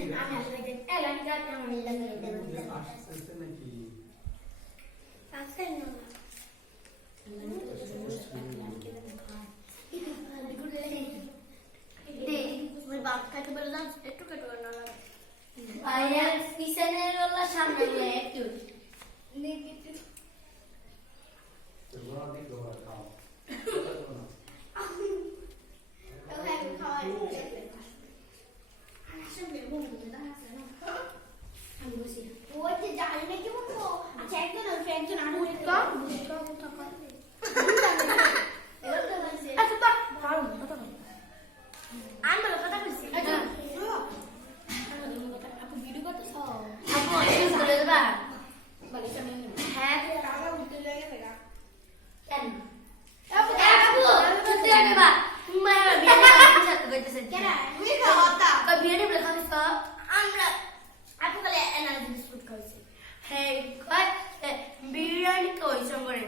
আমি আসলে এলানি গাছ আমি লাগাই দেব আজকে না বাপ কাকে বলে দাও একটু কেটে না আয়া পিছনের ওলা সামনে একটু তোমরা দেখো খাও বিরিয়ানি তো ওই সঙ্গে